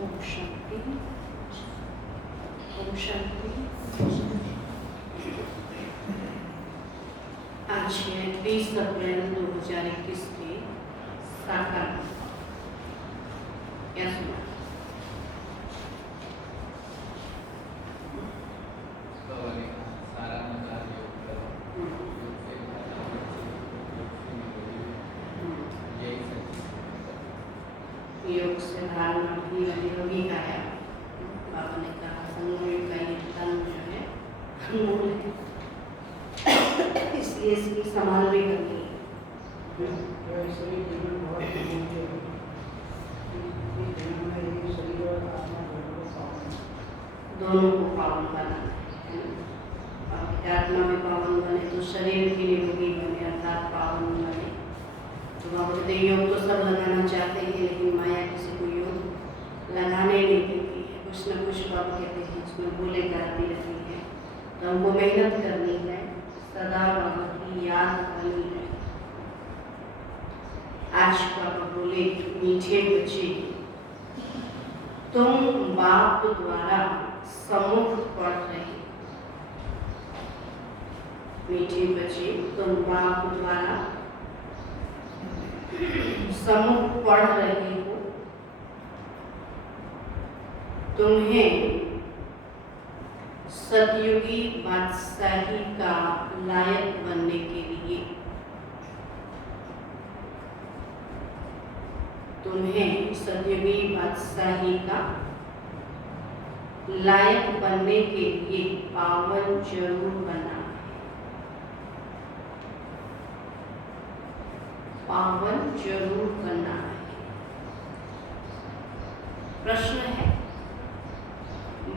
ओम शांति। ओम शांति। आज है 20 अप्रैल 2021 के साकार क्या सुना? योग से धारणा भी निरोगी का है। बाबा ने कहा संयोग का ये तन जो है अनमोल है, इसलिए इसकी संभाल भी करनी है। दोनों को पावन बनाना है। आत्मा भी पावन बने तो शरीर भी निरोगी बने, अर्थात पावन बने। तो बाबा कहते योग तो सब लगाना चाहते हैं, लेकिन माया किसी को योग लगाने नहीं देती है। कुछ न कुछ बाबा कहते हैं उसमें भूले करती रहती है। तो हमको मेहनत करनी है, सदा बाबा की याद करनी है। आज बाबा बोले मीठे बच्चे तुम बाप द्वारा सम्मुख पढ़ रहे। मीठे बच्चे तुम बाप द्वारा सम्मुख पढ़ रहे हो। तुम्हें सतयुगी बादशाही का लायक बनने के लिए, तुम्हें सतयुगी बादशाही का लायक बनने के लिए पावन जरूर बना है। पावन जरूर बनना है। प्रश्न है,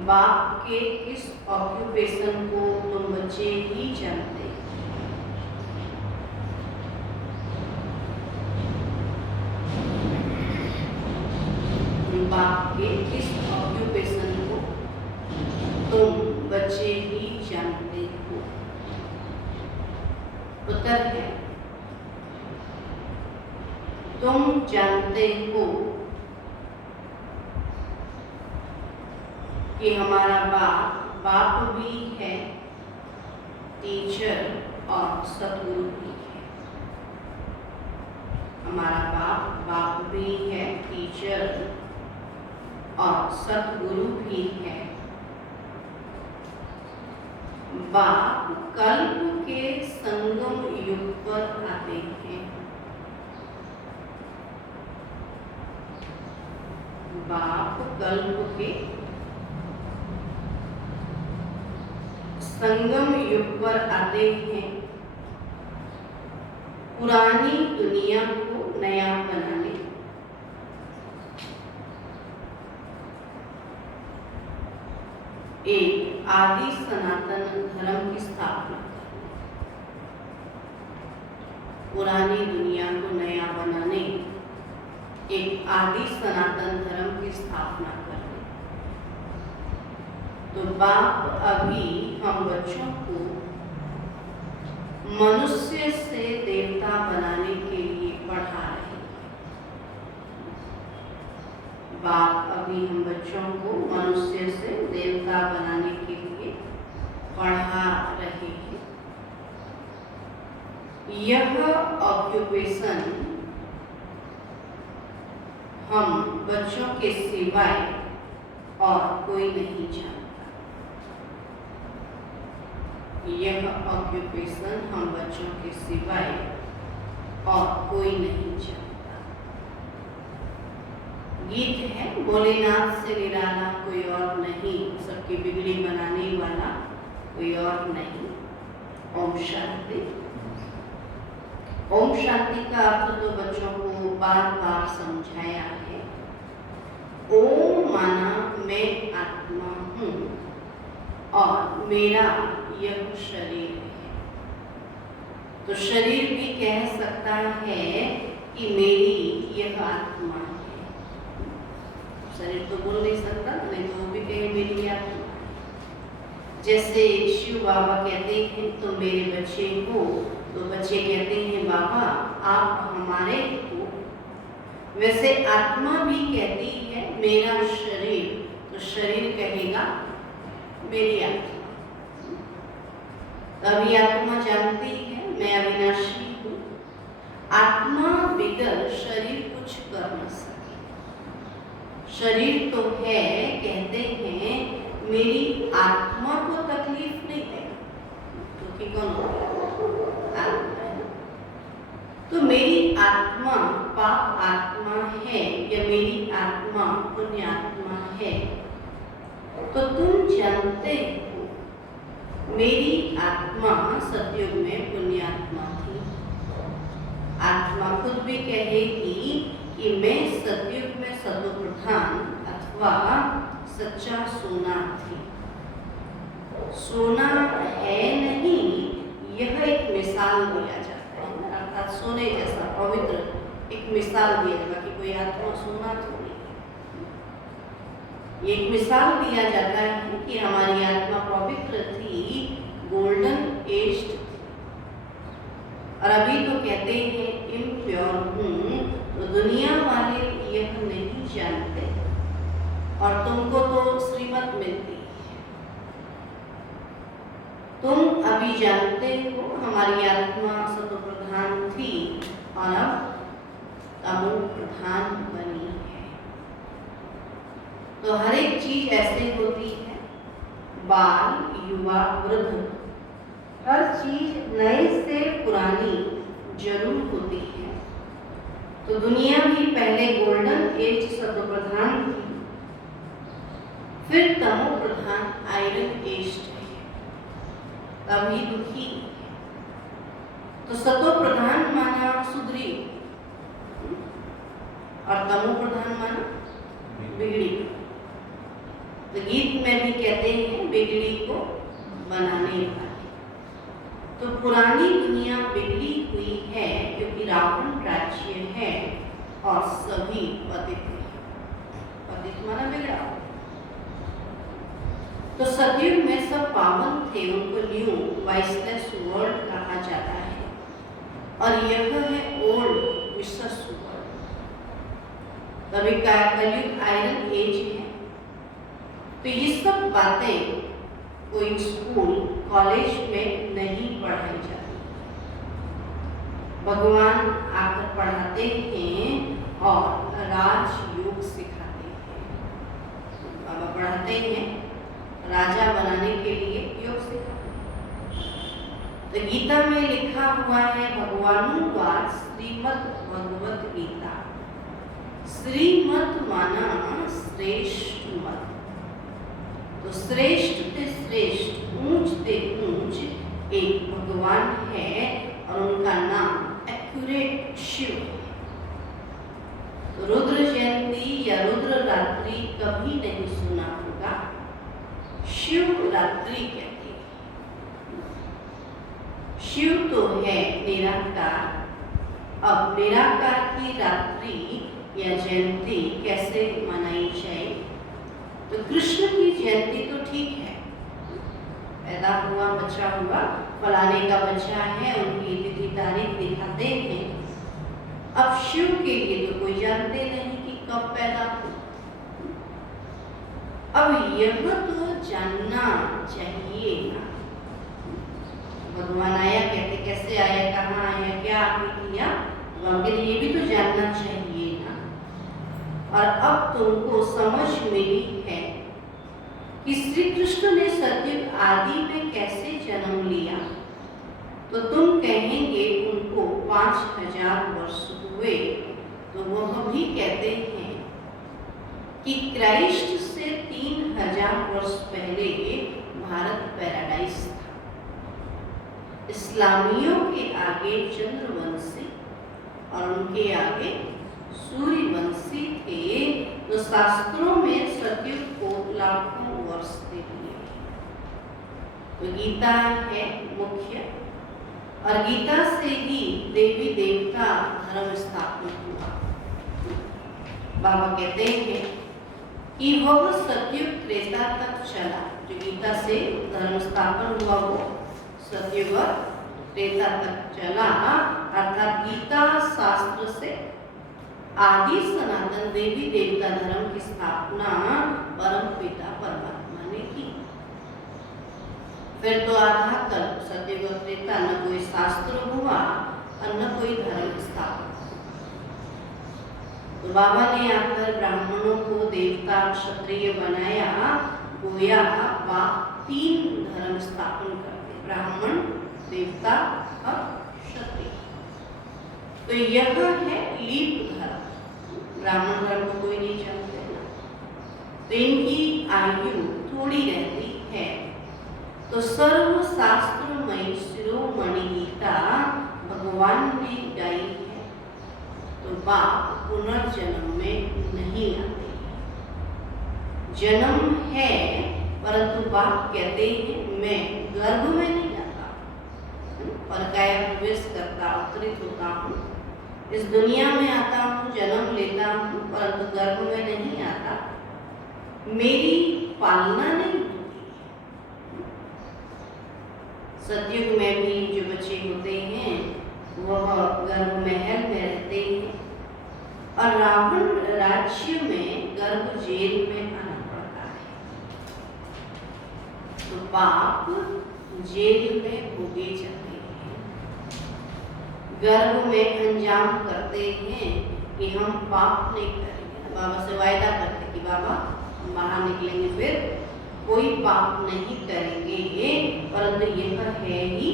बाप के किस ऑक्यूपेशन को तुम बच्चे ही जानते? बाप के किस ऑक्यूपेशन को तुम बच्चे ही जानते हो? उत्तर है तुम जानते हो कि हमारा बाप भी है, टीचर और सतगुरु भी है। हमारा बाप भी है, टीचर और सतगुरु भी है। बाप कल्प के संगम युग पर आते हैं। बाप कल्प के संगम युग पर आते हैं, पुरानी दुनिया को नया बनाने। एक आदि सनातन धर्म की स्थापना करने। पुरानी दुनिया को नया बनाने, एक आदि सनातन धर्म की स्थापना करने। तो बाप अभी हम बच्चों को मनुष्य से देवता बनाने के लिए पढ़ा रहे हैं। बाप अभी हम बच्चों को मनुष्य से देवता बनाने के लिए पढ़ा रहे हैं। यह ऑक्यूपेशन हम बच्चों के सिवाय और कोई नहीं जानता। यह ऑक्यूपेशन हम बच्चों के सिवाय और कोई नहीं जानता। गीत है, भोलेनाथ से निराला कोई और नहीं, सबकी बिगड़ी बनाने वाला कोई और नहीं। ओम शांति। ओम शांति का अर्थ तो बच्चों को बार बार समझाया है। ओम माना मैं आत्मा हूँ और मेरा यह शरीर है। तो शरीर भी कह सकता है कि मेरी यह आत्मा है। शरीर तो बोल नहीं सकता, नहीं तो वो भी कहे मेरी आत्मा। जैसे शिव बाबा कहते हैं तुम मेरे बच्चे हो, तो बच्चे कहते हैं बाबा आप हमारे हो। वैसे आत्मा भी कहती है मेरा शरीर, तो शरीर कहेगा मेरी आत्मा। तभी आत्मा जानती है मैं अविनाशी हूँ। आत्मा बिगर शरीर कुछ कर न सके। शरीर तो है, कहते हैं मेरी आत्मा को तकलीफ नहीं देगा, क्योंकि कौन हो गया? आत्मा है। तो मेरी आत्मा पाप आत्मा है या मेरी आत्मा पुण्य आत्मा है, तो तुम जानते हो मेरी आत्मा सतयुग में पुण्य आत्मा थी। आत्मा खुद भी कहेगी कि मैं सतयुग में सतोप्रधान अथवा सच्चा सोना थी। सोना है नहीं, यह एक मिसाल दिया जाता है, अर्थात सोने जैसा पवित्र एक मिसाल दिया जाता है कि कोई आत्मा सोना थोड़ी। ये एक मिसाल दिया जाता है कि हमारी आत्मा पवित्र थी, गोल्डन एज्ड थी, और अभी तो कहते हैं इम्प्योर हूँ। तो दुनिया वाले यह नहीं जानते, और तुमको तो श्रीमत मिलती है। तुम अभी जानते हो हमारी आत्मा सतोप्रधान थी और अब तमो प्रधान बनी है। तो हर एक चीज ऐसे होती है, बाल, युवा, वृद्ध, हर चीज नए से पुरानी जरूर होती है। तो दुनिया भी पहले गोल्डन एज सतोप्रधान थी, फिर तमो प्रधान आयरन एज है, तभी दुखी। तो सतो प्रधान माना सुधरी और तमो प्रधान माना बिगड़ी। तो गीत में भी कहते हैं बिगड़ी को बनाने वाले। तो पुरानी दुनिया बिगड़ी हुई है क्योंकि रावण राज्य है और सभी पतित हैं। पतित माना बिगड़ा। तो सतयुग में सब पावन थे, उनको न्यू वाइसलेस वर्ल्ड कहा जाता है, और यह है ओल्ड विशेष वर्ल्ड। तभी कलयुग आयरन एज है। तो ये सब बातें कोई स्कूल कॉलेज में नहीं पढ़ाई जाती। भगवान आकर पढ़ाते हैं और राजयोग सिखाते हैं। बाबा पढ़ाते हैं, राजा बनाने के लिए योग सिखाते हैं। तो गीता में लिखा हुआ है भगवानुवाद श्रीमद् भगवत गीता। श्रीमत माना श्रेष्ठ मत। तो श्रेष्ठ से श्रेष्ठ, ऊंच से ऊंच एक भगवान है और उनका नाम एक्यूरेट शिव है। तो रुद्र जयंती या रुद्र रात्रि कभी नहीं सुना होगा, शिव रात्रि कहते हैं। शिव तो है निराकार। अब निराकार की रात्रि या जयंती कैसे मनाई जाए? तो कृष्ण की जयंती तो ठीक है, पैदा हुआ, बच्चा हुआ, फलाने का बच्चा है, उनकी तिथि तारीख दिखाते हैं। अब शिव के लिए तो कोई जानते नहीं कि कब पैदा हुआ। अब यह तो जानना चाहिए ना, भगवान आया, कहते कैसे आया, कहाँ आया, क्या आपने किया, तो आखिर ये भी तो जानना चाहिए ना। और अब तुमको समझ मिली है कि श्री कृष्ण ने सतयुग आदि में कैसे जन्म लिया, तो तुम कहेंगे उनको 5000 वर्ष हुए। तो वह भी कहते हैं कि क्राइस्ट से 3000 वर्ष पहले भारत पैराडाइज था। इस्लामियों के आगे चंद्रवंशी और उनके आगे सूर्यवंशी थे। तो शास्त्रों में सतयुग को लाखों वर्ष दे दिए। तो गीता है मुख्य, और गीता से ही देवी देवता धर्म स्थापन हुआ। बाबा कहते हैं कि वह सतयुग त्रेता तक चला। जो गीता से धर्म स्थापन हुआ वो सतयुग त्रेता तक चला, अर्थात गीता शास्त्र से आदि सनातन देवी देवता धर्म की स्थापना परम पिता परमात्मा ने की। फिर तो आधा कल्प सतयुग और त्रेता न कोई शास्त्र हुआ और न कोई धर्म स्थापना। तो बाबा ने आकर ब्राह्मणों को देवता क्षत्रिय बनाया, गोया बाप 3 धर्म स्थापन करते, ब्राह्मण, देवता और क्षत्रिय। तो यह है लीप धर्म। ब्राह्मण धर्म को कोई नहीं जानते ना, तो इनकी आयु थोड़ी रहती है। तो सर्व शास्त्रमयी शिरोमणि गीता भगवान ने गाई है। तो बाप पुनर्जन्म में नहीं आते, जन्म है परंतु बाप कहते हैं मैं गर्भ में नहीं आता, पर काया प्रवेश करता, अवतरित होता हूँ, इस दुनिया में आता हूँ, जन्म लेता हूँ, परंतु गर्भ में नहीं आता, मेरी पालना नहीं होती। सतयुग में भी जो बच्चे होते हैं वह गर्भ महल में रहते हैं, और रावण राज्य में गर्भ जेल में आना पड़ता है। तो पाप जेल में भोगे जाते हैं, गर्भ में अंजाम करते हैं कि हम पाप नहीं करेंगे। बाबा से वायदा करते कि बाबा हम बाहर निकलेंगे फिर कोई पाप नहीं करेंगे, परंतु यह है ही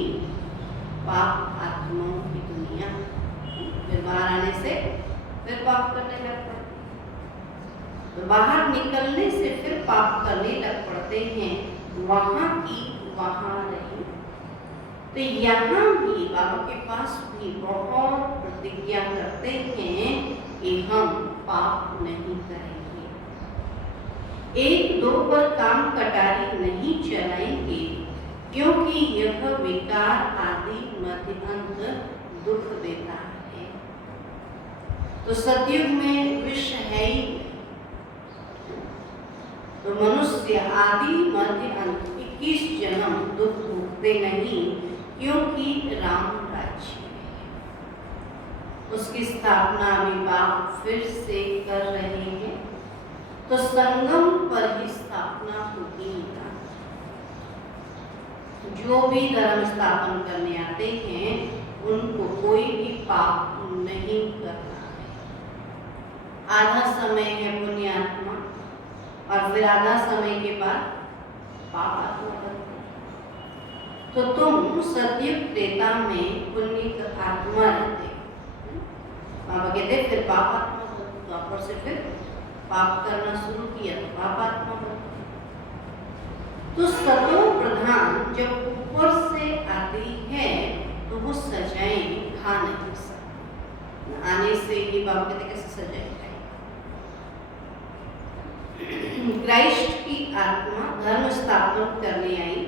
पाप आत्माओं की दुनिया। फिर बाहर आने से फिर पाप करने लग पड़ते, तो बाहर निकलने से फिर पाप करने लग पड़ते हैं, वहां की वहां रही। तो यहाँ भी बाबा के पास भी बहुत प्रतिज्ञा करते हैं कि हम पाप नहीं करेंगे, 1-2 पर काम कटारी नहीं चलाएंगे, क्योंकि यह विकार आदि मध्य अंत दुख देता है। तो सतयुग में विष है ही, तो मनुष्य आदि मध्य अंत 21 जन्म दुख भोगते नहीं, क्योंकि राम राज्य में उसकी स्थापना अभी बाप फिर से कर रहे हैं। तो संगम पर ही स्थापना होगी। जो भी धर्म स्थापन करने आते हैं उनको कोई भी पाप नहीं करना है। आधा समय है पुण्यात्मा, और फिर आधा समय के बाद पाप आत्मा बनते। तो तुम सतयुग त्रेता में पुण्य आत्मा रहते, बाबा कहते फिर पाप आत्मा बनते, तो आप से फिर पाप करना शुरू किया तो पाप आत्मा बनते। तो सतो प्रधान जब ऊपर से आती है तो वो सजाएं खा नहीं सकती, आने से ही बाबा कहते कैसे सजाएं खाए। क्राइस्ट की आत्मा धर्म स्थापन करने आई,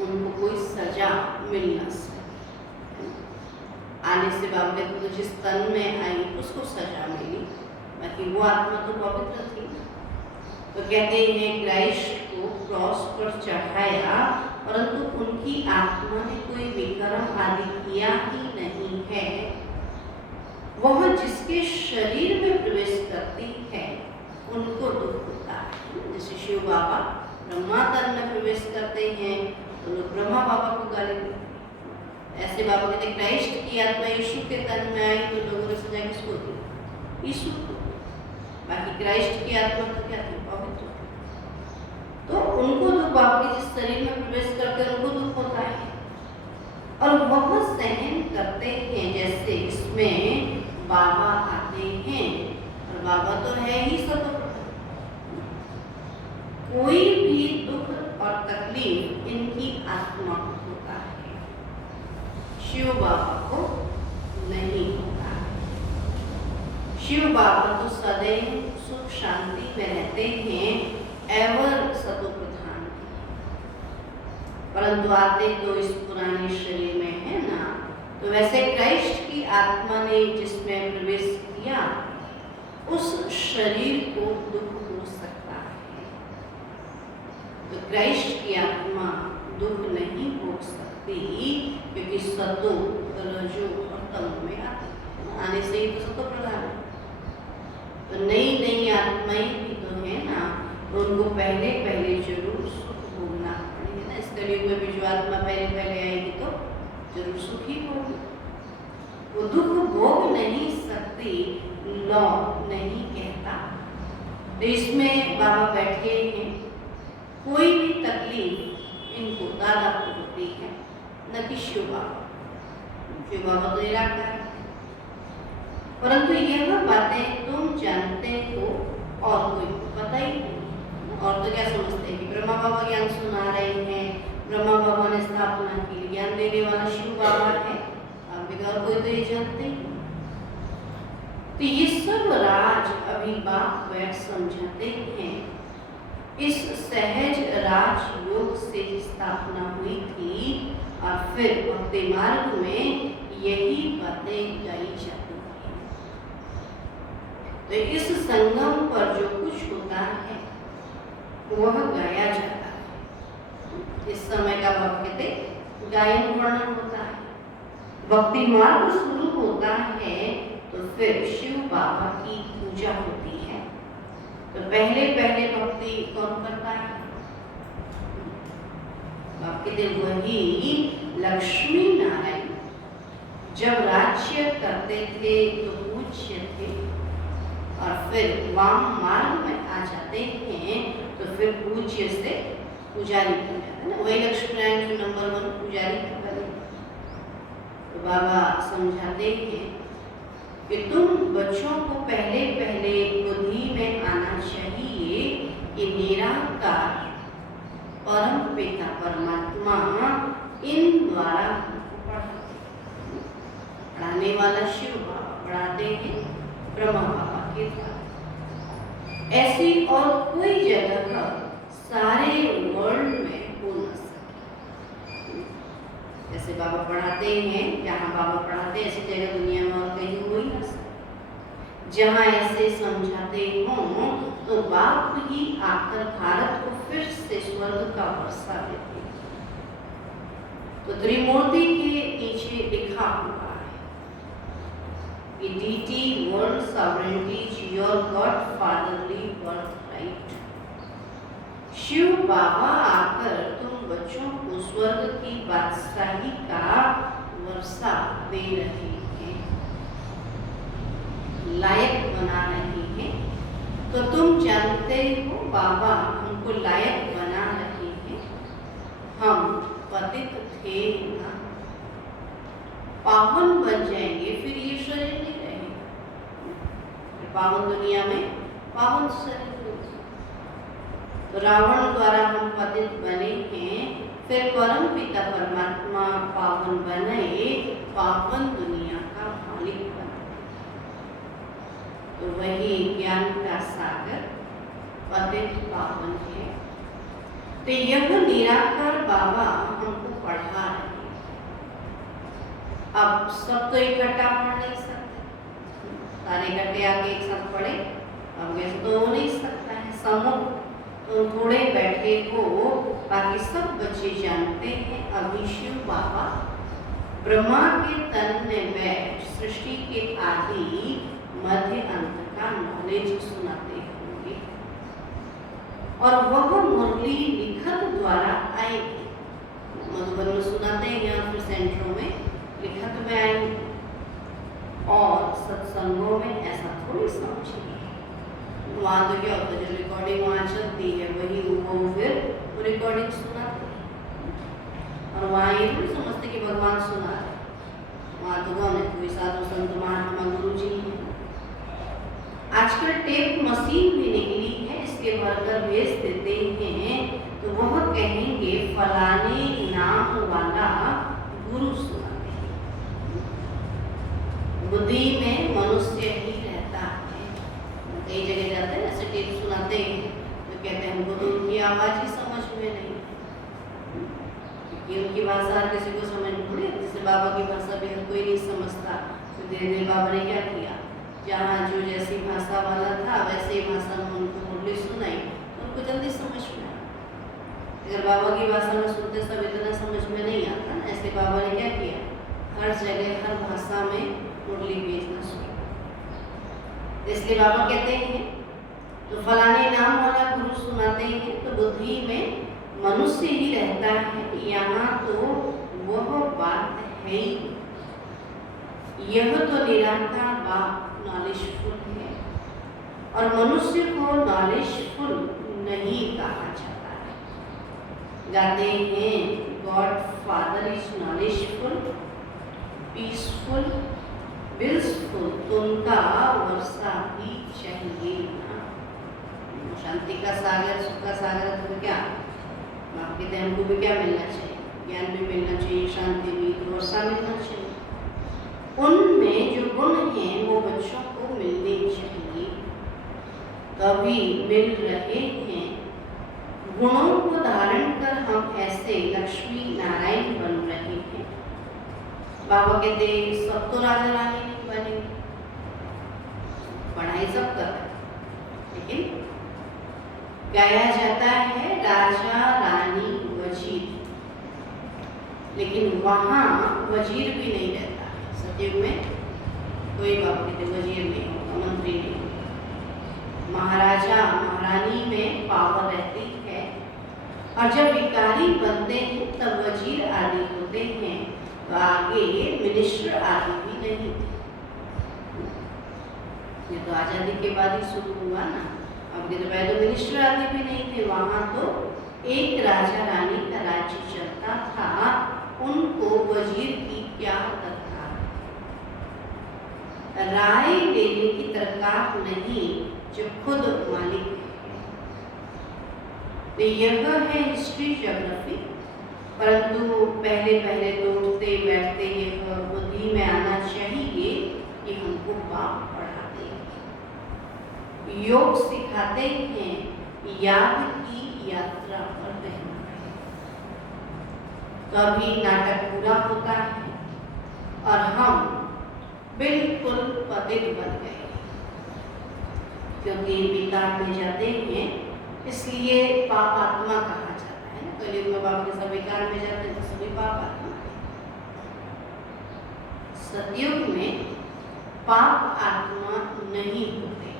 उनको कोई सजा मिल न सकी। आने से बाबा कहते तो जिस तन में आई उसको सजा मिली, बाकी वो आत्मा तो पवित्र थी। तो कहते हैं क्राइस्ट को क्रॉस पर चढ़ाया, परंतु उनकी आत्मा ने कोई विकर्म आदि किया ही नहीं है। वह जिसके शरीर में प्रवेश करती है उनको दुख होता है। जैसे शिव बाबा ब्रह्मा तन में प्रवेश करते हैं तो लोग ब्रह्मा बाबा को गाली देते हैं। ऐसे बाबा कहते क्राइस्ट की आत्मा यीशु के तन में आई तो लोगों ने सजा किसको दी? यीशु को। बाकी क्राइस्ट की आत्मा तो क्या थी? पवित्र। तो उनको दुख, बाबा के जिस शरीर में प्रवेश करते हैं उनको दुख होता है, और वह सहन करते हैं। जैसे इसमें बाबा आते हैं, और बाबा तो है ही सब, कोई भी दुख और तकलीफ इनकी आत्मा को होता है, शिव बाबा को नहीं होता है। शिव बाबा तो सदैव सुख शांति में रहते हैं, एवर सतो प्रधान, परंतु आते तो इस पुराने शरीर में है ना। तो वैसे क्राइस्ट की आत्मा ने जिसमें प्रवेश किया उस शरीर को दुख हो सकता है। तो क्राइस्ट की आत्मा दुख नहीं हो सकती, क्योंकि सतो, रजो और तमो में आती है। आने से ही तो सतो प्रधान है। तो नई नई आत्माएं भी तो है ना, तो उनको पहले पहले जरूर सुख भोगना पड़ेगा ना। इस कलयुग में भी जो आत्मा पहले पहले आएगी तो जरूर सुख ही होगी। वो दुख भोग नहीं सकती, लौ नहीं कहता। तो इसमें बाबा बैठे हैं, कोई भी तकलीफ इनको दादा को होती है, न कि शिव बाबा। शिव बाबा तो निराकार है, परंतु यह बातें तुम जानते हो और कोई पता ही नहीं। और तो क्या समझते हैं कि ब्रह्मा बाबा ज्ञान सुना रहे हैं, ब्रह्मा बाबा ने स्थापना की, ज्ञान देने वाला शिव बाबा है, और कोई तो ये जानते ही। तो ये सब राज अभी बाप बैठ समझाते हैं। इस सहज राज योग से स्थापना हुई थी और फिर भक्ति मार्ग में यही बातें गाई जाती हैं। तो इस संगम पर जो कुछ होता है वह गाया जाता है। इस समय का बाप कहते गायन वर्णन होता है। भक्ति मार्ग शुरू होता है तो फिर शिव बाबा की पूजा होती है। तो पहले पहले भक्ति कौन करता है? बाप कहते वही लक्ष्मी नारायण जब राज्य करते थे तो पूज्य थे, और फिर वाम मार्ग में आ जाते हैं तो फिर पूज्य से पुजारी बन जाते हैं ना। वही लक्ष्मी नारायण जो नंबर 1 पुजारी बने। तो बाबा समझाते हैं कि तुम बच्चों को पहले पहले बुद्धि में आना चाहिए कि निराकार परम पिता परमात्मा इन द्वारा पढ़ाने वाला शिव बाबा पढ़ाते हैं ब्रह्मा बाबा के द्वारा। ऐसी और कोई जगह सारे वर्ल्ड में हो न सके। जैसे बाबा पढ़ाते हैं, जहाँ बाबा पढ़ाते हैं ऐसी जगह दुनिया में और कहीं हो ही न सके। जहाँ ऐसे समझाते हों तो बाप ही आकर भारत को फिर से स्वर्ग का वर्षा देते हैं। तो त्रिमूर्ति के पीछे लिखा हुआ है कि deity world sovereignty is your Godfatherly birthright. Shiv Baba आकर तुम बच्चों को स्वर्ग की बादशाही का वर्षा दे रहे हैं, लायक बना रहे हैं। तो तुम जानते हो बाबा हमको लायक बना रहे हैं। हम पतित थे ना, पावन बन जाएंगे, फिर ये शरीर नहीं रहेगा। पावन दुनिया में पावन शरीर। तो रावण द्वारा हम पतित बने हैं, फिर परम पिता परमात्मा पावन बनाए, पावन दुनिया का मालिक बना। तो वही ज्ञान का सागर पतित पावन है। तो यह निराकार बाबा हमको पढ़ा रहे हैं। अब सब तो इकट्ठा पढ़ नहीं सकते, सारे इकट्ठे आके एक साथ पढ़े, अब ये तो हो नहीं सकता है। समूह तो थोड़े बैठे हो, बाकी सब बच्चे जानते हैं अभी शिव बाबा ब्रह्मा के तन में बैठ सृष्टि के आदि मध्य अंत का नॉलेज सुनाते होंगे, और वह मुरली लिखत द्वारा आएगी। मधुबन में सुनाते हैं या फिर सेंटरों में लिखत में आएंगे, और सत्संगों में ऐसा थोड़ी समझेंगे। वहाँ तो क्या होता है, जो रिकॉर्डिंग वहाँ चलती है वही वो फिर वो रिकॉर्डिंग सुनाते हैं। और वहाँ ये थोड़ी समझते कि भगवान सुना रहे, वहाँ तो कौन है, कोई साधु संत महात्मा गुरु जी है। आजकल टेप मशीन भी निकली है, इसके भरकर भेज देते हैं तो वह कहेंगे फलाने नाम वाला गुरु सुनाते हैं। बुद्धि में मनुष्य ही रहता है। कई जगह जाते हैं ऐसे टेप सुनाते हैं तो कहते हैं हमको तो उनकी आवाज़ ही समझ में नहीं, क्योंकि उनकी भाषा हर किसी को समझ में नहीं। जैसे बाबा की भाषा भी हर कोई नहीं समझता, तो धीरे धीरे बाबा ने क्या किया, जहाँ जो जैसी भाषा वाला था वैसे ही भाषा में उनको मुरली सुनाई तो उनको जल्दी समझ में आया। अगर बाबा की भाषा में सुनते सब इतना समझ में नहीं आता ना, ऐसे बाबा ने क्या किया, हर जगह हर भाषा में मुरली भेजना शुरू। इसलिए बाबा कहते हैं तो फलाने नाम वाला गुरु सुनाते हैं तो बुद्धि में मनुष्य ही रहता है, यहाँ तो वह बात है ही। यह तो निराकार बाप नॉलेजफुल है और मनुष्य को नॉलेजफुल नहीं कहा जाता है। गाते हैं God father is knowledgeful, peaceful, blissful, तो उनका वर्षा भी चाहिए ना। शांति का सागर, सुख का सागर, तो क्या आप कहते हैं हमको भी क्या मिलना चाहिए? ज्ञान भी मिलना चाहिए, शांति भी, तो वर्षा मिलना चाहिए। उनमें जो गुण हैं वो बच्चों को मिलने चाहिए, कभी मिल रहे हैं। गुणों को धारण कर हम ऐसे लक्ष्मी नारायण बन रहे हैं। बाबा कहते सब तो राजा रानी नहीं बने, पढ़ाई सब कर रहे, लेकिन गाया जाता है राजा रानी वजीर, लेकिन वहाँ वजीर भी नहीं रहता है। सतयुग में कोई बाप कहते वजीर नहीं होगा, मंत्री नहीं होगा, महाराजा महारानी में पावर रहती है। और जब भिखारी बनते हैं तब वजीर आदि होते हैं, तो आगे मिनिस्टर आदि भी नहीं थे। ये तो आज़ादी के बाद ही शुरू हुआ ना। अब के तो पहले तो मिनिस्टर आदि भी नहीं थे, वहाँ तो एक राजा रानी का राज्य चलता था, उनको वजीर की क्या दरकार, राय देने की दरकार नहीं जो खुद मालिक है। तो यह है हिस्ट्री ज्योग्राफी, परंतु पहले पहले तो उठते बैठते यह बुद्धि में आना चाहिए कि हमको बाप पढ़ाते हैं, योग सिखाते हैं, याद की यात्रा पर रहना है। तो अभी नाटक पूरा होता है और हम बिल्कुल पतित बन गए, क्योंकि विकार में जाते हैं, इसलिए पाप आत्मा कहा जाता है ना। कलयुग में बाप के सब विकार में जाते हैं तो सभी पाप आत्मा। सतयुग में पाप आत्मा नहीं होते,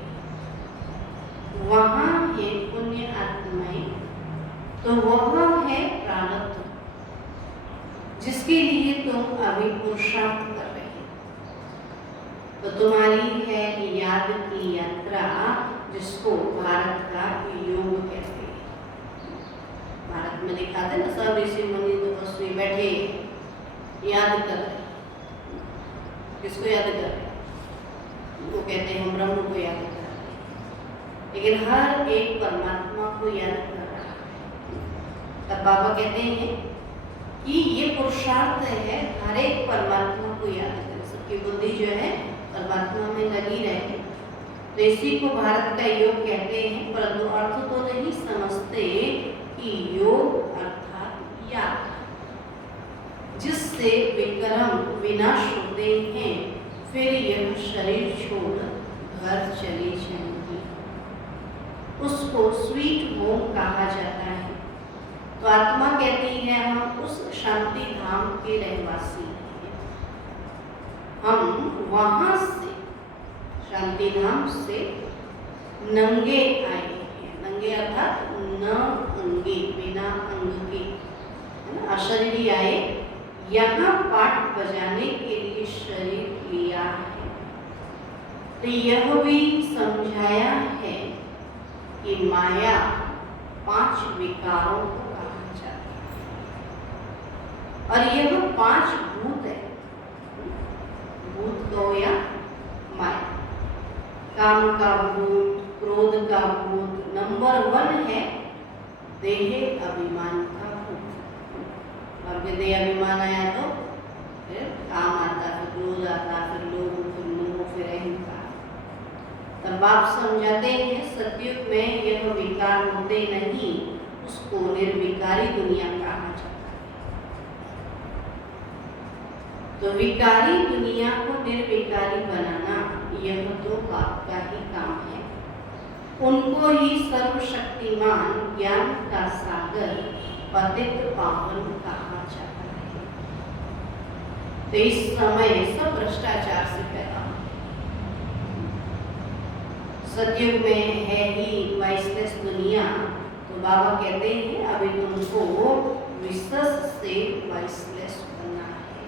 वहाँ है पुण्य आत्माएं, तो वह है प्रारब्ध जिसके लिए तुम अभी पुरुषार्थ कर रहे हो। तो तुम्हारी है याद की यात्रा, जिसको भारत का योग कहते हैं। भारत में दिखाते ना सब ऋषि मुनि तो बस बैठे याद कर रहे। किसको याद कर रहे? वो कहते हैं हम ब्रह्म को याद कर रहे, लेकिन हर एक परमात्मा को याद कर रहा है। तब बाबा कहते हैं कि ये पुरुषार्थ है, हर एक परमात्मा को याद करें, सबकी बुद्धि जो है परमात्मा में लगी रहे। तो इसी को भारत का योग कहते हैं, परंतु अर्थ तो नहीं समझते कि योग अर्थात याद, जिससे विक्रम विनाश होते हैं, फिर यह शरीर छोड़ घर चले जाएंगे, उसको स्वीट होम कहा जाता है। तो आत्मा कहती है हम उस शांति धाम के रहवासी हैं, हम वहाँ से शांति धाम से नंगे आए हैं। नंगे अर्थात न अंगे, बिना अंग के, है ना, अशरीरी आए, यहाँ पाठ बजाने के लिए शरीर लिया है। तो यह भी समझाया है कि माया 5 विकारों को कहा जाता है, और यह 5 भूत है। भूत को या माया, काम का भूत, क्रोध का भूत, नंबर 1 है देह अभिमान का भूत। अब देह अभिमान आया तो फिर काम आता, फिर क्रोध आता, फिर लोभ, फिर मोह, फिर अहंकार। तब बाप समझाते हैं सतयुग में यह विकार होते नहीं, उसको निर्विकारी दुनिया कहा जाता है। तो विकारी दुनिया को निर्विकारी बनाना यह तो बाप का ही काम है। उनको ही सर्वशक्तिमान ज्ञान का सागर पतित पावन कहा जाता है। तो इस समय सब भ्रष्टाचार से पैदा हुआ। सतयुग में है ही वाइसलेस दुनिया, तो बाबा कहते हैं अभी तुमको विश्वास से वाइसलेस बनना है।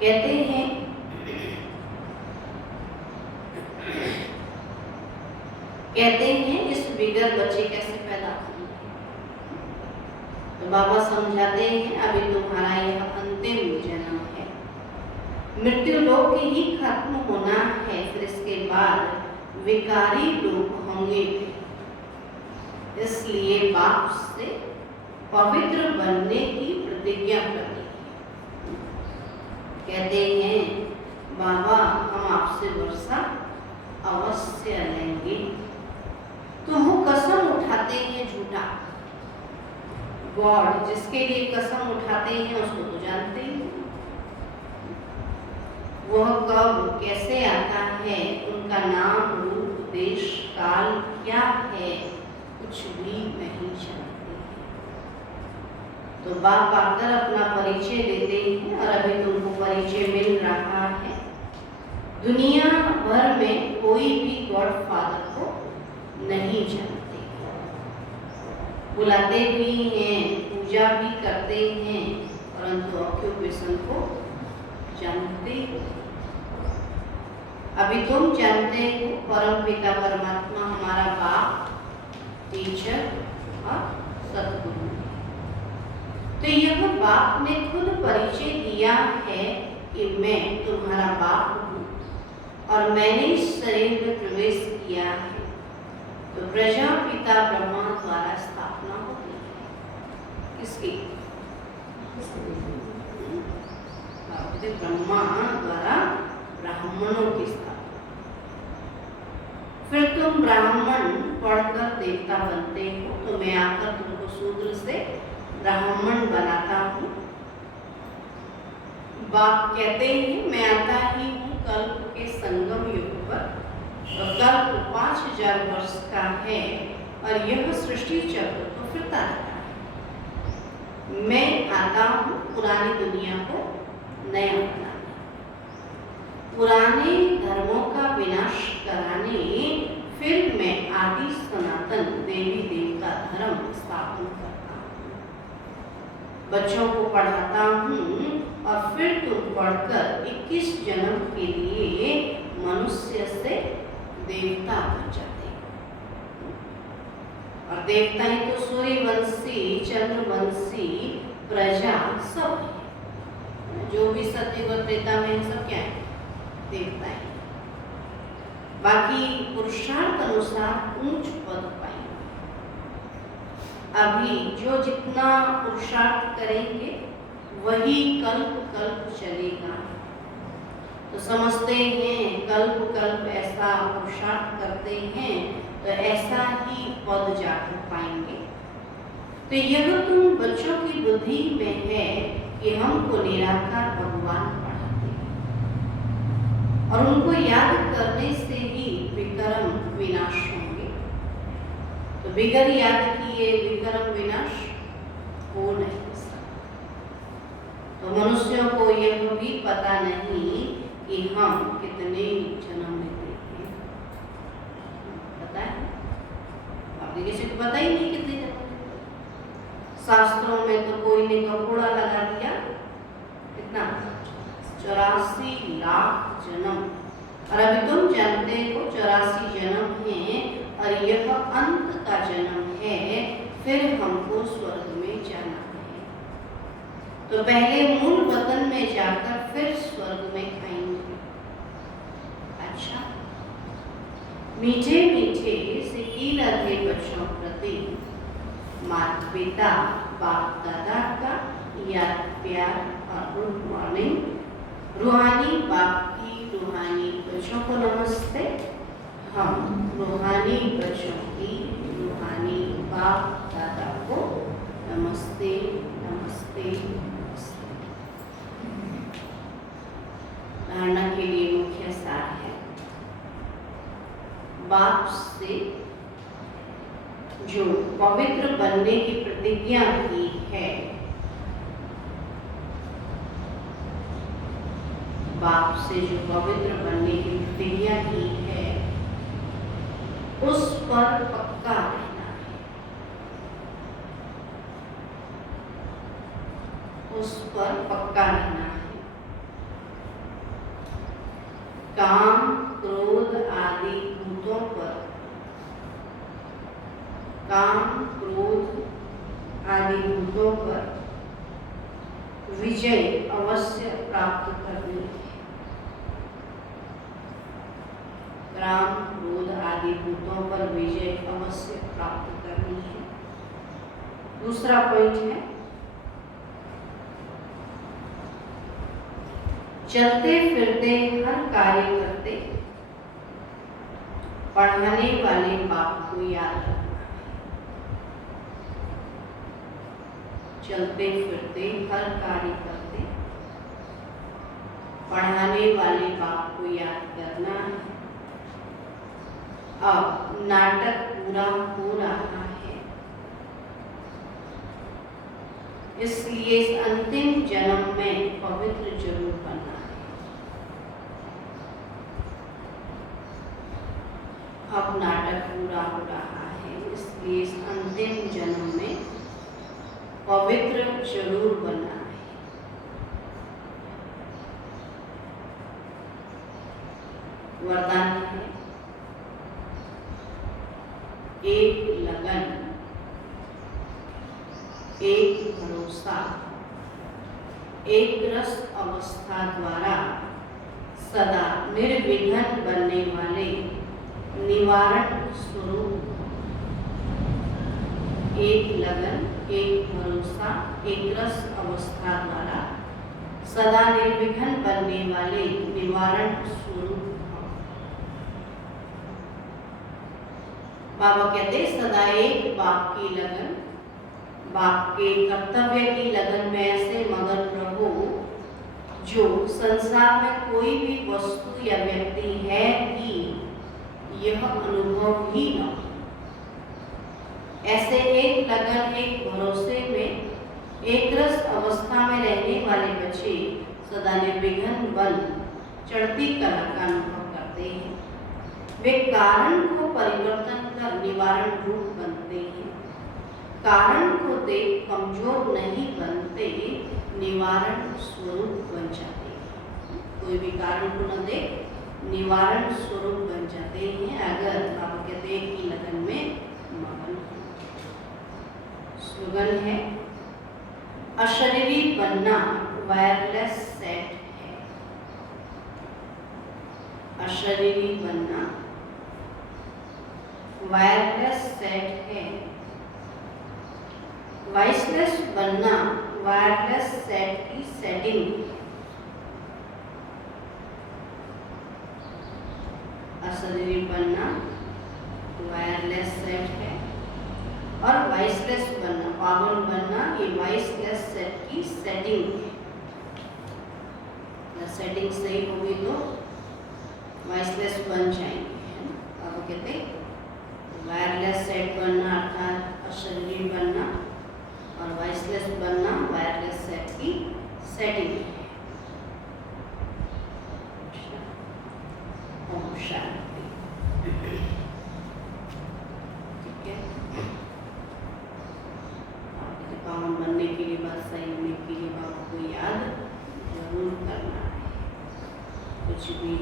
कहते हैं इस बिगर बच्चे कैसे पैदा होंगे। तो बाबा समझाते हैं अभी तुम्हारा यह अंतिम जन्म है, मृत्यु लोक ही खत्म होना है, फिर इसके बाद विकारी लोग होंगे। इसलिए बाप से पवित्र बनने की प्रतिज्ञा करनी है। कहते हैं बाबा हम आपसे वर्षा अवश्य लेंगे। तो वो कसम उठाते हैं झूठा। गॉड जिसके लिए कसम उठाते हैं उसको तो जानते ही। वह कब कैसे आता है, उनका नाम रूप देश काल क्या है, कुछ भी नहीं जानते हैं। तो बाप आकर अपना परिचय देते हैं और अभी तुमको परिचय मिल रहा है। दुनिया भर में कोई भी गॉड फादर को नहीं जानते, बुलाते भी हैं, पूजा भी करते हैं, परंतु ऑक्यूपेशन को जानते हो। अभी तुम जानते हो परम पिता परमात्मा हमारा बाप, टीचर और सतगुरु। तो यह बाप ने खुद परिचय दिया है कि मैं तुम्हारा बाप हूँ और मैंने इस शरीर में प्रवेश किया है। तो प्रजापिता ब्रह्मा द्वारा स्थापना होती है। किसकी? ब्रह्मा द्वारा ब्राह्मणों की स्थापना। फिर तुम ब्राह्मण पढ़कर देवता बनते हो, तो मैं आकर तुमको शूद्र से ब्राह्मण बनाता हूँ। बाप कहते हैं मैं आता ही हूँ कल्प के संगम युग पर, और कल्प 5000 वर्ष का है और यह सृष्टि चक्र तो फिरता रहता है। मैं आता हूँ पुरानी दुनिया को नया बनाने, पुराने धर्मों का विनाश कराने, फिर मैं आदि सनातन देवी देवता धर्म स्थापन करता हूँ। बच्चों को पढ़ाता हूँ और फिर तुम पढ़कर 21 जन्म के लिए मनुष्य से देवता बन जाते हैं। और देवता ही तो सूर्यवंशी, चंद्रवंशी, प्रजा सब है। जो भी सत्युग और त्रेता में सब क्या है? देवता है। बाकी पुरुषार्थ अनुसार ऊंच पद पाएंगे। अभी जो जितना पुरुषार्थ करेंगे वही कल्प कल्प चलेगा। तो समझते हैं कल्प कल्प ऐसा पुरुषार्थ करते हैं तो ऐसा ही पद जाकर पाएंगे। तो यह तुम बच्चों की बुद्धि में है कि हमको निराकार भगवान पढ़ाते हैं और उनको याद करने से ही विक्रम विनाश होंगे। तो बिगर याद किए विक्रम विनाश हो नहीं सकता। तो मनुष्यों को यह भी पता नहीं कि हम कितने जन्म लेते हैं। पता है? आपने किसी को पता ही नहीं कितने जन्म। शास्त्रों में तो कोई ने कपूड़ा लगा दिया कितना 84 लाख जन्म। और अभी तुम जानते हो 84 जन्म है और यह अंत का जन्म है, फिर हमको स्वर्ग में जाना है। तो पहले मूल वतन में जाकर फिर स्वर्ग में आएंगे। अच्छा, मीठे मीठे से कीलते बच्चों प्रति माता पिता बाप दादा का याद प्यार और गुड मॉर्निंग। रूहानी बाप की रूहानी बच्चों को नमस्ते। हम रूहानी बच्चों की रूहानी बाप दादा को नमस्ते नमस्ते नमस्ते। धारणा के लिए मुख्य सार है बाप से जो पवित्र बनने की प्रतिज्ञा की है बाप से जो पवित्र बनने की प्रतिज्ञा की है उस पर पक्का रहना है, उस पर पक्का रहना है। काम क्रोध आदि भूतों पर, काम क्रोध आदि भूतों पर विजय अवश्य प्राप्त करनी है। काम क्रोध आदि भूतों पर विजय अवश्य प्राप्त करनी है। दूसरा पॉइंट है, चलते फिरते हर कार्य करते पढ़ाने वाले बाप को याद रखना। चलते फिरते हर कार्य करते पढ़ाने वाले बाप को याद करना है। अब नाटक पूरा हो रहा है, इसलिए इस अंतिम जन्म में पवित्र जरूर बनना है। अब नाटक पूरा हो रहा है, इसलिए इस अंतिम जन्म में पवित्र जरूर बनना है। वरदान है, एक लगन, एक भरोसा, एक रस अवस्था द्वारा सदा निर्विघ्न बनने वाले निवारण स्वरूप। एक लगन, एक भरोसा, एक रस अवस्था द्वारा सदा निर्विघ्न बनने वाले निवारण स्वरूप। बाबा कहते सदा एक बाप की लगन, बाप के कर्तव्य की लगन में ऐसे मगन रहो जो संसार में कोई भी वस्तु या व्यक्ति है कि यह अनुभव ही न हो। ऐसे एक लगन, एक भरोसे में, एक रस अवस्था में रहने वाले बच्चे सदा निर्विघ्न बन चढ़ती कला का अनुभव करते हैं। वे कारण को परिवर्तन कर निवारण रूप बनते हैं। कारण को देख कमजोर नहीं बनते, निवारण स्वरूप बन जाते हैं। कोई भी कारण को न देख निवारण स्वरूप बन जाते हैं अगर बाबा कहते हैं कि लगन में मगन हो। स्लोगन है, अशरीरी बनना वायरलेस सेट है। अशरीरी बनना वायरलेस सेट है। वॉइसलेस बनना वायरलेस सेट की सेटिंग है। अशरीरी बनना वायरलेस सेट है और वॉइसलेस बनना, पावन बनना, ये वॉइसलेस सेट की सेटिंग है। सेटिंग सही होगी तो वॉइसलेस बन जाएंगे। अब कहते वायरलेस सेट बनना अर्थात अशरीरी बनना और वॉइसलेस बनना वायरलेस सेट की सेटिंग है। ओम शांति। ठीक है, पावन बनने के लिए, बात सही होने के लिए बाबा को याद जरूर करना है। कुछ भी